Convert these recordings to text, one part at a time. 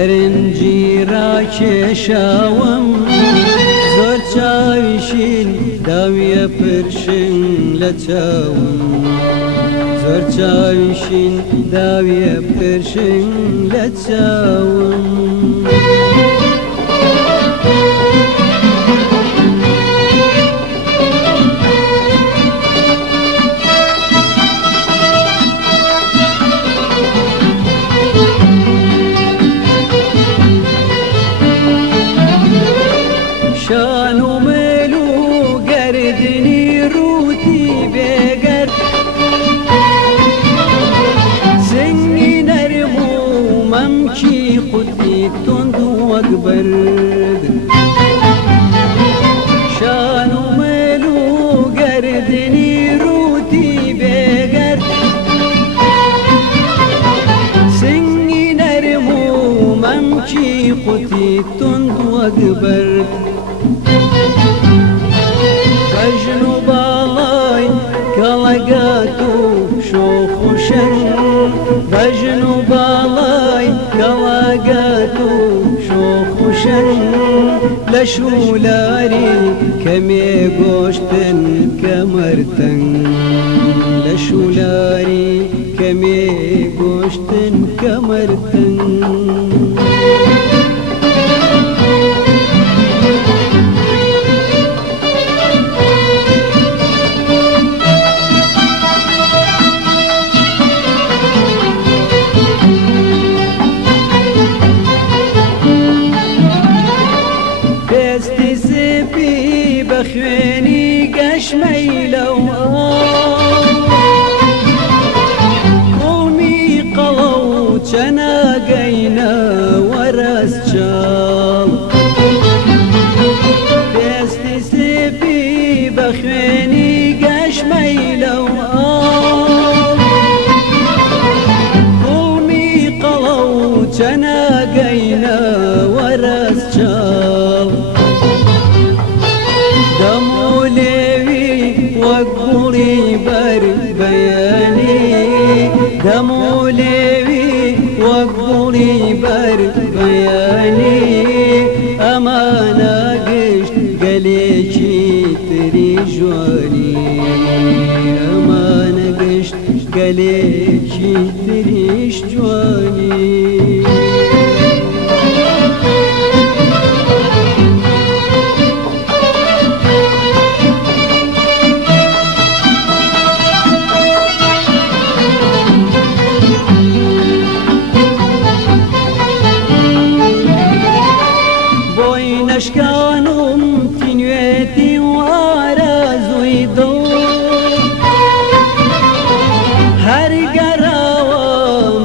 برنجی را کێشاوم زۆر چاویشین داویە پرشن لە چاوم زۆر چاویشین داویە پرشن لە چاوم شان و مێل و گەردنی ڕووتی بێگەر زنگی نەرم و مەمکی قوتی تۆند وەک بەرد شان و مێل و گەردنی ڕووتی بێگەر زنگی نەرم و مەمکی قوتی تۆند وەک بەرد بەژن و باڵای کەڵەگات و شۆخ و شەن بەژن و باڵای کەڵەگات و شۆخ و شەن لە شولاری کەمێ گۆشتن کەمەرتەنگ لە شولاری کەمێ گۆشتن کەمەرتەنگ خوێنی گەشمەیلە و قومی قەڵە و چەناگەینە وەرەس چاڵ پێستی سێپی بە خوێنی گەشمەیلە و قومی قەڵە و چەناگەینە وەرەس چاڵ دەمولێوی وەک گوڵی بەر بەیانی دەمولێوی وەک گوڵی بەر بەیانی ئەمانە گشت گەلێکی تری جوانی ئەمانە گشت گەلێکی تریش جوانی نشکانم تینوێتی و ئارەزووی دڵ هەرگەراوە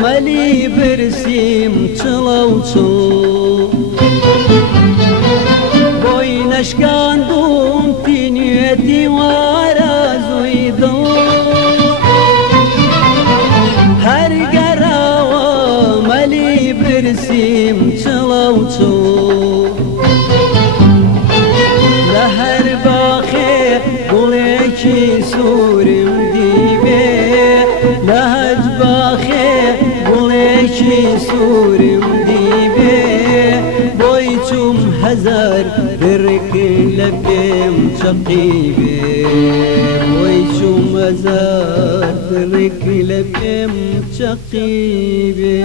مەلی برسیم چڵە و چڵ بۆی نەشکاندوم تینوێتی و ئارەزووی دڵ هەرگەراوە مەلی برسیم چڵە و چڵ لهر باخێ گوڵێکی سوورم دیبێ لەهەج باخێ گوڵێکی سوورم دیبێ بۆی چوم هەزار درک لە پێم چەقیبێ بۆی چوم هەزار درک لە پێم چەقیبێ